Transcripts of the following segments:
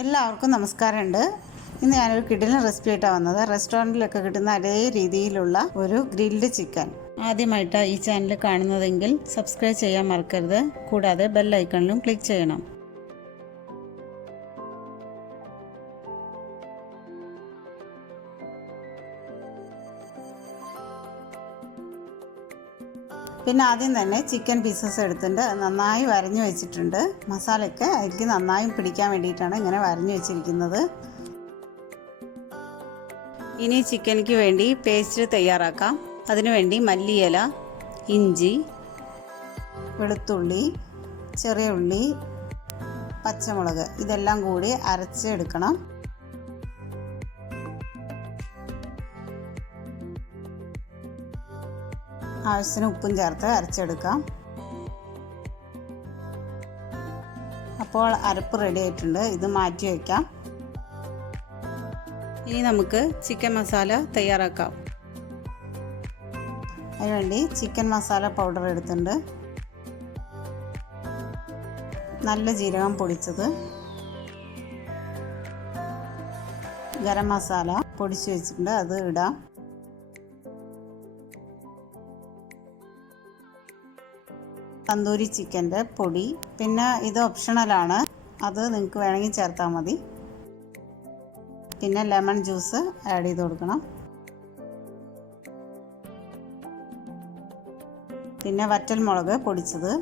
എല്ലാവർക്കും നമസ്കാരമുണ്ട്. ഇന്ന് ഞാനൊരു കിടിലൻ റെസിപ്പി ആയിട്ടാണ് വന്നത്. റെസ്റ്റോറൻറ്റിലൊക്കെ കിട്ടുന്ന അതേ രീതിയിലുള്ള ഒരു ഗ്രിൽഡ് ചിക്കൻ. ആദ്യമായിട്ടാണ് ഈ ചാനൽ കാണുന്നതെങ്കിൽ സബ്സ്ക്രൈബ് ചെയ്യാൻ മറക്കരുത്. കൂടാതെ ബെൽ ഐക്കണിലും ക്ലിക്ക് ചെയ്യണം. പിന്നെ ആദ്യം തന്നെ ചിക്കൻ പീസസ് എടുത്തിട്ടുണ്ട്. നന്നായി വരഞ്ഞു വെച്ചിട്ടുണ്ട്. മസാലയൊക്കെ അതിലേക്ക് നന്നായി പിടിക്കാൻ വേണ്ടിയിട്ടാണ് ഇങ്ങനെ വരഞ്ഞു വെച്ചിരിക്കുന്നത്. ഇനി ചിക്കനിക്ക് വേണ്ടി പേസ്റ്റ് തയ്യാറാക്കാം. അതിനുവേണ്ടി മല്ലിയില, ഇഞ്ചി, വെളുത്തുള്ളി, ചെറിയ ഉള്ളി, പച്ചമുളക് ഇതെല്ലാം കൂടി അരച്ചെടുക്കണം. ആവശ്യത്തിന് ഉപ്പും ചേർത്ത് അരച്ചെടുക്കാം. അപ്പോൾ അരപ്പ് റെഡി ആയിട്ടുണ്ട്. ഇത് മാറ്റി വയ്ക്കാം. ഇനി നമുക്ക് ചിക്കൻ മസാല തയ്യാറാക്കാം. അതിനുവേണ്ടി ചിക്കൻ മസാല പൗഡർ എടുത്തിട്ടുണ്ട്. നല്ല ജീരകം പൊടിച്ചത്, ഗരം മസാല പൊടിച്ച് വെച്ചിട്ടുണ്ട്, അത് ഇടാം. തന്തൂരി ചിക്കൻ്റെ പൊടി, പിന്നെ ഇത് ഓപ്ഷണലാണ്, അത് നിങ്ങൾക്ക് വേണമെങ്കിൽ ചേർത്താൽ മതി. പിന്നെ ലെമൺ ജ്യൂസ് ആഡ് ചെയ്ത് കൊടുക്കണം. പിന്നെ വറ്റൽ മുളക് പൊടിച്ചത്.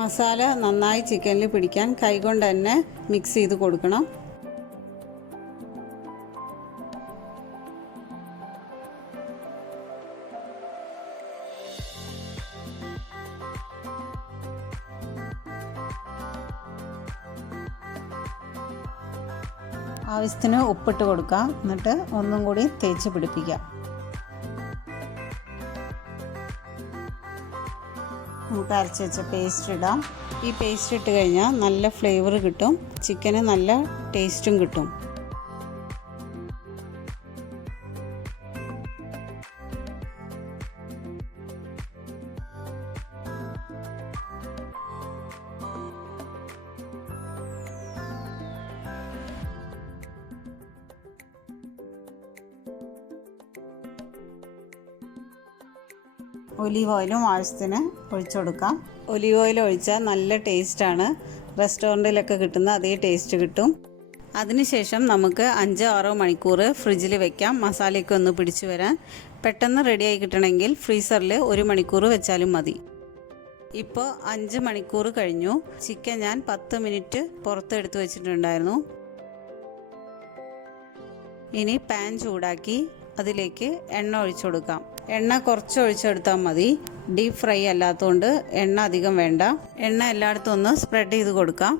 മസാല നന്നായി ചിക്കനിൽ പിടിക്കാൻ കൈകൊണ്ട് തന്നെ മിക്സ് ചെയ്ത് കൊടുക്കണം. ആവശ്യത്തിന് ഉപ്പിട്ട് കൊടുക്കാം. എന്നിട്ട് ഒന്നും കൂടി തേച്ച് പിടിപ്പിക്കാം. നമുക്ക് അരച്ച് വെച്ച പേസ്റ്റ് ഇടാം. ഈ പേസ്റ്റ് ഇട്ട് കഴിഞ്ഞാൽ നല്ല ഫ്ലേവർ കിട്ടും, ചിക്കന് നല്ല ടേസ്റ്റും കിട്ടും. ഒലീവ് ഓയിലും ആവശ്യത്തിന് ഒഴിച്ചു കൊടുക്കാം. ഒലീവ് ഓയിൽ ഒഴിച്ചാൽ നല്ല ടേസ്റ്റാണ്. റെസ്റ്റോറൻറ്റിലൊക്കെ കിട്ടുന്ന അതേ ടേസ്റ്റ് കിട്ടും. അതിനുശേഷം നമുക്ക് 5-6 മണിക്കൂർ ഫ്രിഡ്ജിൽ വെക്കാം, മസാലയൊക്കെ ഒന്ന് പിടിച്ചു വരാൻ. പെട്ടെന്ന് റെഡിയായി കിട്ടണമെങ്കിൽ ഫ്രീസറിൽ 1 മണിക്കൂർ വെച്ചാലും മതി. ഇപ്പോൾ 5 മണിക്കൂർ കഴിഞ്ഞു. ചിക്കൻ ഞാൻ 10 മിനിറ്റ് പുറത്തെടുത്ത് വെച്ചിട്ടുണ്ടായിരുന്നു. ഇനി പാൻ ചൂടാക്കി അതിലേക്ക് എണ്ണ ഒഴിച്ചു കൊടുക്കാം. എണ്ണ കുറച്ച് ഒഴിച്ചെടുത്താൽ മതി. ഡീപ്പ് ഫ്രൈ അല്ലാത്തതുകൊണ്ട് എണ്ണ അധികം വേണ്ട. എണ്ണ എല്ലായിടത്തും ഒന്ന് സ്പ്രെഡ് ചെയ്ത് കൊടുക്കാം.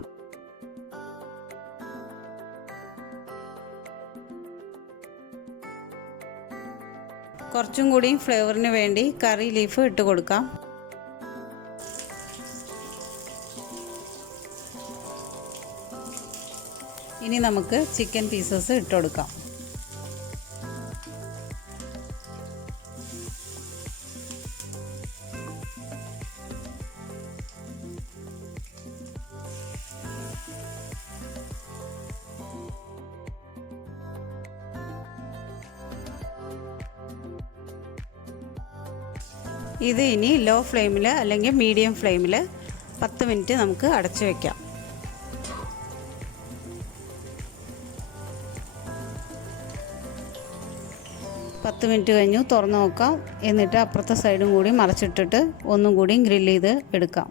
കുറച്ചും കൂടി ഫ്ലേവറിന് വേണ്ടി കറി ലീഫ് ഇട്ട് കൊടുക്കാം. ഇനി നമുക്ക് ചിക്കൻ പീസസ് ഇട്ട് കൊടുക്കാം. ഇത് ഇനി ലോ ഫ്ലെയിമിൽ അല്ലെങ്കിൽ മീഡിയം ഫ്ലെയിമിൽ 10 മിനിറ്റ് നമുക്ക് അടച്ചു വയ്ക്കാം. പത്ത് മിനിറ്റ് കഴിഞ്ഞു, തുറന്ന് നോക്കാം. എന്നിട്ട് അപ്പുറത്തെ സൈഡും കൂടി മറച്ചിട്ടിട്ട് ഒന്നും കൂടി ഗ്രില്ല് ചെയ്ത് എടുക്കാം.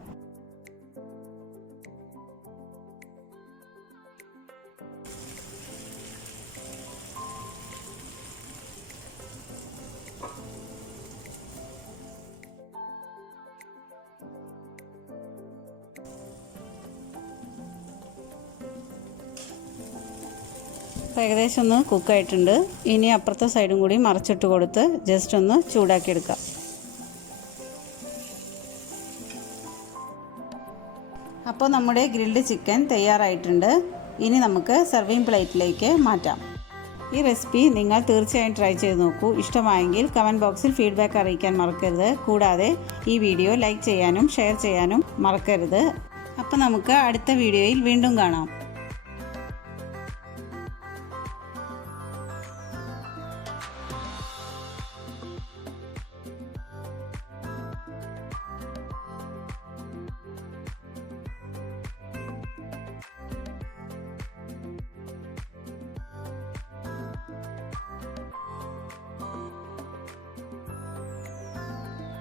ഏകദേശം ഒന്ന് കുക്കായിട്ടുണ്ട്. ഇനി അപ്പുറത്തെ സൈഡും കൂടി മറച്ചിട്ട് കൊടുത്ത് ജസ്റ്റ് ഒന്ന് ചൂടാക്കിയെടുക്കാം. അപ്പോൾ നമ്മുടെ ഗ്രിൽഡ് ചിക്കൻ തയ്യാറായിട്ടുണ്ട്. ഇനി നമുക്ക് സർവിങ് പ്ലേറ്റിലേക്ക് മാറ്റാം. ഈ റെസിപ്പി നിങ്ങൾ തീർച്ചയായും ട്രൈ ചെയ്ത് നോക്കൂ. ഇഷ്ടമായെങ്കിൽ കമൻറ്റ് ബോക്സിൽ ഫീഡ്ബാക്ക് അറിയിക്കാൻ മറക്കരുത്. കൂടാതെ ഈ വീഡിയോ ലൈക്ക് ചെയ്യാനും ഷെയർ ചെയ്യാനും മറക്കരുത്. അപ്പോൾ നമുക്ക് അടുത്ത വീഡിയോയിൽ വീണ്ടും കാണാം.